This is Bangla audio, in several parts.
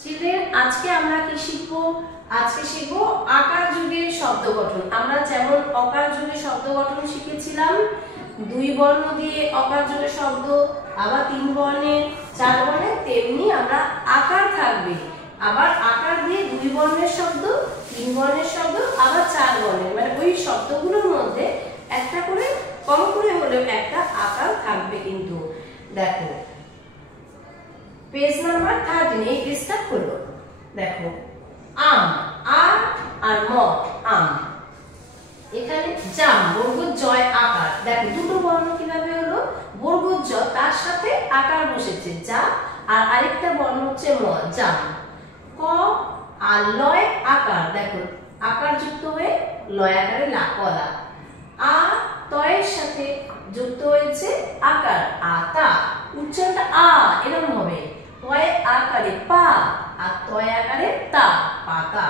চিলড্রেন, আজকে আমরা কি শিখবো? আজকে শিখবো আকার যুগের শব্দ গঠন। আমরা যেমন অকার যুগের শব্দ গঠন শিখেছিলাম, 2 বর্ণ দিয়ে অকার যুগের শব্দ, আবার 3 বর্ণের, 4 বর্ণের, তেমনি আমরা আকার থাকবে। আবার আকার দিয়ে 2 বর্ণের শব্দ, 3 বর্ণের শব্দ, আবার 4 বর্ণের, মানে ওই শব্দগুলোর মধ্যে একটা করে কম করে হলেও একটা আকার থাকবে। কিন্তু দেখো পেজ নাম্বার 13, এই পেজটা খোলো। দেখো আম, আর ম, আম। এখানে জাম, বর্গ জয় আকার। দেখো দুটো বর্ণ কিভাবে হলো, বর্গ জ, তার সাথে আকার বসেছে যা, আর আরেকটা বর্ণ হচ্ছে ম, জাম। ক আর লয় আকার, দেখো আকার যুক্ত হয়ে লয় আকারে লা, কলা। আ তয়ের সাথে যুক্ত হয়েছে আকার আতা, উচ্চারণটা আ এরকম হবে। তয় আকারে পা, আর তয় আকারে তা, পাতা।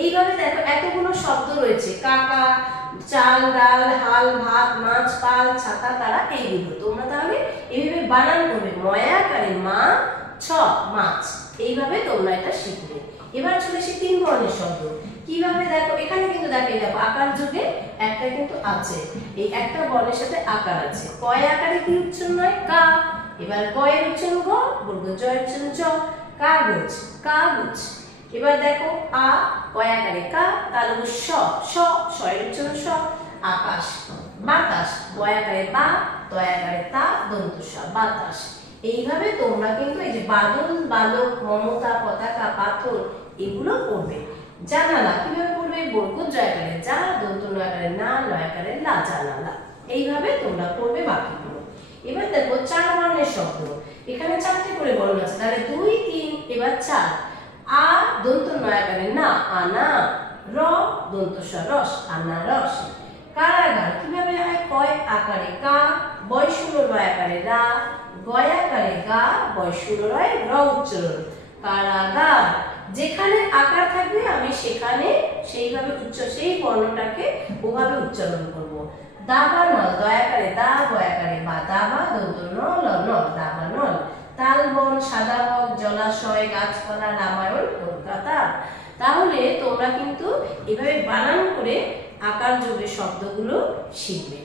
এইভাবে দেখো এতগুলো শব্দ রয়েছে, কাকা, চাল, ডাল, হাল, ভাত, মাছ, পাল, ছাতা, তারা, এইগুলো তোমরা তাহলে এইভাবে বানান করবে। ময়া আকারে মা, ছ মাছ। এইভাবে তোমরা এটা শিখবে। এবার চলে এসে 3 বর্ণের শব্দ। কিভাবে দেখো, এখানে কিন্তু দেখো আকার যুগে একটা কিন্তু আছে, এই একটা বর্ণের সাথে আকার আছে। কয় আকারে কি উচ্চারণ হয়? কা। এবার কয়ের উচ্চারণ গ, বর্গ জয়ের উচ্চারণ জ, কাগজ, কাগজ। এবার দেখো আ, কয় আকারে কা, তার উপর স, এর উচ্চারণ স, আকাশ। বাতাস, কয় আকারে বা, তয় আকারে তা, দন্ত স, বাতাস। এইভাবে তোমরা কিন্তু এই যে বাদল, বালক, মমতা, পতাকা, পাথর, এগুলো পড়বে। জানালা কিভাবে পড়বে? বর্গ জয় আকারে যা, দন্ত ন আকারে না, লয় আকারে লা, জানালা। এইভাবে তোমরা পড়বে বাকিগুলো। এবার দেখো 4 বর্ণের শব্দ। এখানে 4টে করে বর্ণ আছে, তাহলে 2, 3, এবার 4। আ দন্ত নয় আকারে না, আনা। র দন্ত স, রস, আনারস। কারাগার কিভাবে হয়? কয় আকারে কা, বয় শুলো রয় আকারে রা, গয় আকারে গা, বয় শুলো রয় র উচ্চারণ। কারাগার। যেখানে আকার থাকবে আমি সেখানে সেইভাবে সেই বর্ণটাকে ওভাবে উচ্চারণ করব। দাবানল, দয়াকারে দা, বয়াকারে বা, দাবা দন্ত ন, ল, নল, দাবানল। তালবন, সাদা বক, জলাশয়, গাছপালা, রামায়ণ, কলকাতা। তাহলে তোমরা কিন্তু এভাবে বানান করে আকার যুগের শব্দগুলো শিখবে।